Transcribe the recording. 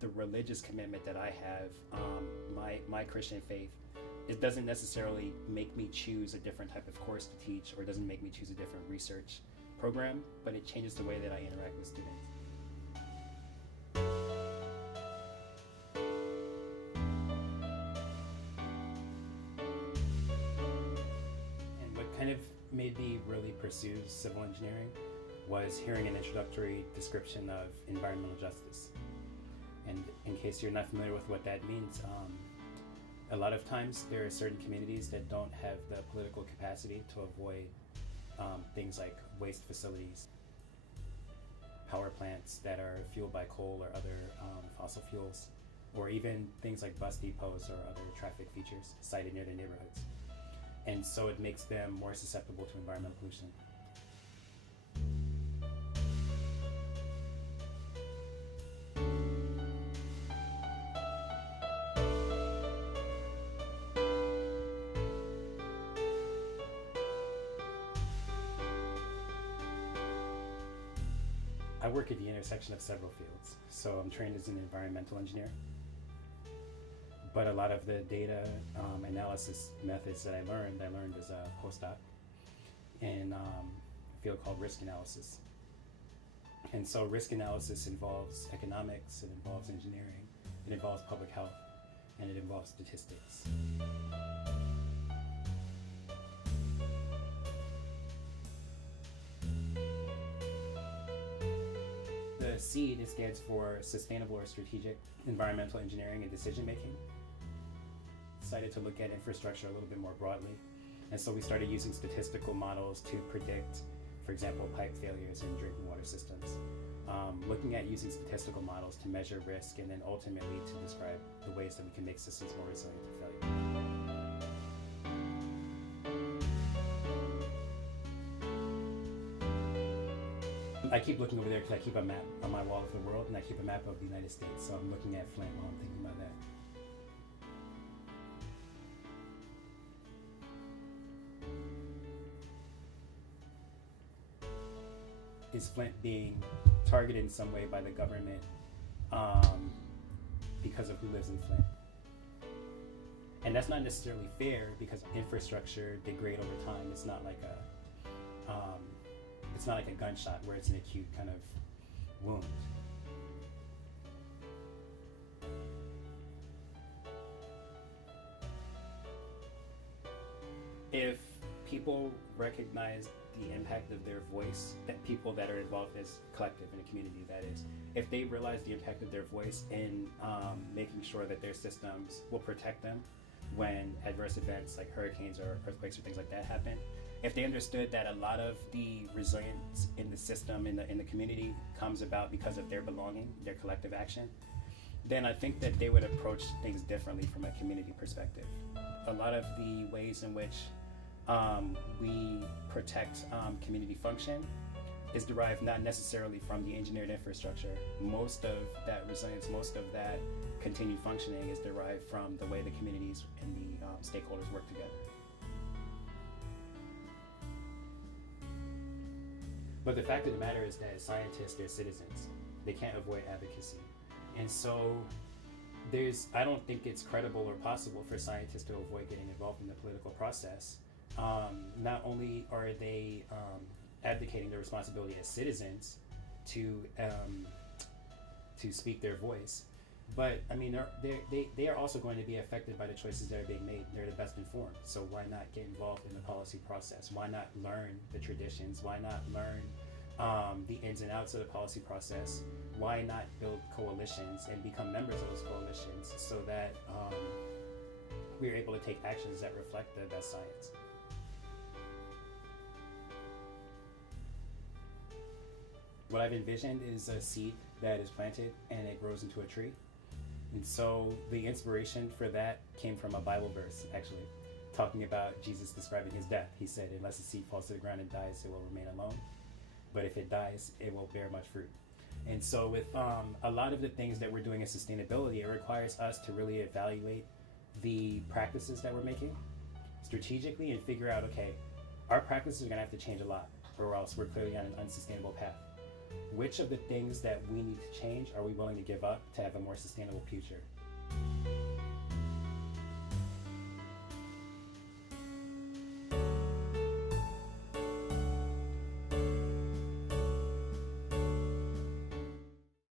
The religious commitment that I have, my Christian faith, it doesn't necessarily make me choose a different type of course to teach, or doesn't make me choose a different research program, but it changes the way that I interact with students. And what kind of made me really pursue civil engineering was hearing an introductory description of environmental justice. And in case you're not familiar with what that means, a lot of times there are certain communities that don't have the political capacity to avoid things like waste facilities, power plants that are fueled by coal or other fossil fuels, or even things like bus depots or other traffic features sited near their neighborhoods. And so it makes them more susceptible to environmental pollution. I work at the intersection of several fields. So I'm trained as an environmental engineer, but a lot of the data analysis methods that I learned as a postdoc in a field called risk analysis. And so risk analysis involves economics, it involves engineering, it involves public health, and it involves statistics. The SEED, it stands for Sustainable or Strategic Environmental Engineering and Decision Making. Decided to look at infrastructure a little bit more broadly. And so we started using statistical models to predict, for example, pipe failures in drinking water systems. Looking at using statistical models to measure risk, and then ultimately to describe the ways that we can make systems more resilient to failure. I keep looking over there because I keep a map on my wall of the world, and I keep a map of the United States. So I'm looking at Flint while I'm thinking about that. Is Flint being targeted in some way by the government because of who lives in Flint? And that's not necessarily fair, because infrastructure degrade over time. It's not like a gunshot where it's an acute kind of wound. If people recognize the impact of their voice, that people that are involved as collective in a community, that is, if they realize the impact of their voice in making sure that their systems will protect them when adverse events like hurricanes or earthquakes or things like that happen, if they understood that a lot of the resilience in the system, in the community, comes about because of their belonging, their collective action, then I think that they would approach things differently from a community perspective. A lot of the ways in which we protect community function is derived not necessarily from the engineered infrastructure. Most of that resilience, most of that continued functioning is derived from the way the communities and the stakeholders work together. But the fact of the matter is that scientists, they're citizens. They can't avoid advocacy. And so I don't think it's credible or possible for scientists to avoid getting involved in the political process. Not only are they advocating their responsibility as citizens to speak their voice, but I mean, they are also going to be affected by the choices that are being made. They're the best informed, so why not get involved in the policy process? Why not learn the traditions? Why not learn the ins and outs of the policy process? Why not build coalitions and become members of those coalitions so that we are able to take actions that reflect the best science? What I've envisioned is a seed that is planted and it grows into a tree. And so the inspiration for that came from a Bible verse, actually, talking about Jesus describing his death. He said, unless a seed falls to the ground and dies, it will remain alone. But if it dies, it will bear much fruit. And so with a lot of the things that we're doing in sustainability, it requires us to really evaluate the practices that we're making strategically and figure out, okay, our practices are gonna have to change a lot, or else we're clearly on an unsustainable path. which of the things that we need to change are we willing to give up to have a more sustainable future?